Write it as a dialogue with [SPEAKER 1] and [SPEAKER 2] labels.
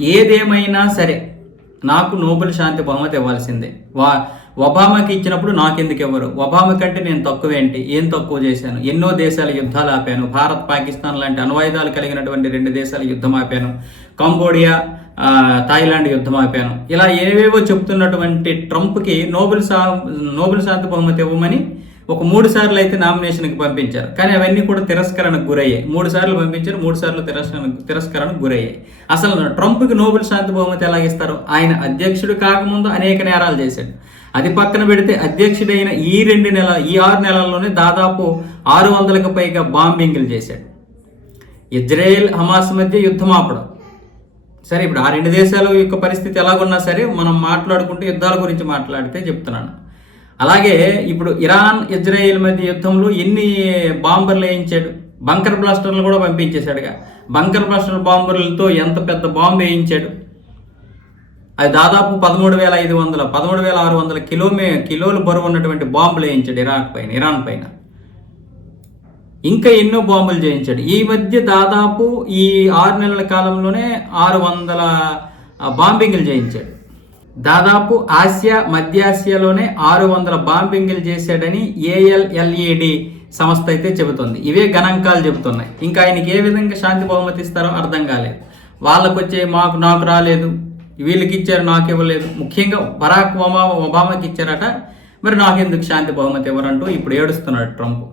[SPEAKER 1] ఏదేమైనా సరే నాకు నోబెల్ శాంతి బహుమతి ఇవ్వాల్సిందే. వా ఒబామాకి ఇచ్చినప్పుడు నాకెందుకు ఇవ్వరు? ఒబామా కంటే నేను తక్కువేంటి ఏం తక్కువ చేశాను? ఎన్నో దేశాల యుద్ధాలు ఆపాను. భారత్ పాకిస్తాన్ లాంటి అణ్వాయుధాలు కలిగినటువంటి రెండు దేశాల యుద్ధం ఆపాను. కంబోడియా థాయిలాండ్ యుద్ధం ఆపాను. ఇలా ఏవేవో చెప్తున్నటువంటి ట్రంప్కి నోబెల్ సా నోబెల్ శాంతి బహుమతి ఇవ్వమని ఒక మూడు సార్లు అయితే నామినేషన్కి పంపించారు. కానీ అవన్నీ కూడా తిరస్కరణకు గురయ్యాయి. మూడు సార్లు పంపించారు మూడు సార్లు తిరస్కరణ తిరస్కరణకు గురయ్యాయి. అసలు ట్రంప్కి నోబెల్ శాంతి బహుమతి ఎలాగిస్తారు ఆయన అధ్యక్షుడు కాకముందు అనేక నేరాలు చేశాడు. అది పక్కన పెడితే అధ్యక్షుడైన ఈ రెండు నెల ఈ ఆరు నెలల్లోనే దాదాపు ఆరు వందలకు పైగా బాంబింగ్లు చేశాడు. ఇజ్రాయెల్ హమాస్ మధ్య యుద్ధం ఆపడం సరే ఇప్పుడు ఆ రెండు దేశాల యొక్క పరిస్థితి ఎలాగున్నా సరే మనం మాట్లాడుకుంటూ యుద్ధాల గురించి మాట్లాడితే చెప్తున్నాను. అలాగే ఇప్పుడు ఇరాన్ ఇజ్రాయెల్ మధ్య యుద్ధంలో ఎన్ని బాంబర్లు వేయించాడు? బంకర్ బ్లాస్టర్లు కూడా పంపించేశాడుగా. బంకర్ బ్లాస్టర్ బాంబర్లతో ఎంత పెద్ద బాంబు వేయించాడు? అది దాదాపు పదమూడు వేల ఐదు వందల పదమూడు వేల ఆరు వందల కిలోమే కిలోలు బరువు ఉన్నటువంటి బాంబులు వేయించాడు ఇరాక్ పైన ఇరాన్ పైన. ఇంకా ఎన్నో బాంబులు చేయించాడు. ఈ మధ్య దాదాపు ఈ ఆరు నెలల కాలంలోనే ఆరు వందల బాంబింగ్లు చేయించాడు. దాదాపు ఆసియా మధ్య ఆసియాలోనే ఆరు వందల బాంబింగ్లు చేశాడని ఏఎల్ఎల్ఈడి సంస్థ అయితే చెబుతుంది. ఇవే గణాంకాలు చెబుతున్నాయి. ఇంకా ఆయనకి ఏ విధంగా శాంతి బహుమతి ఇస్తారో అర్థం కాలేదు. వాళ్ళకు వచ్చే మాకు నాకు రాలేదు. వీళ్ళకి ఇచ్చారు నాకు ఇవ్వలేదు ముఖ్యంగా బరాక్ ఒబామా ఒబామాకి ఇచ్చారట మరి నాకెందుకు శాంతి బహుమతి ఇవ్వరంటూ ఇప్పుడు ఏడుస్తున్నాడు ట్రంప్.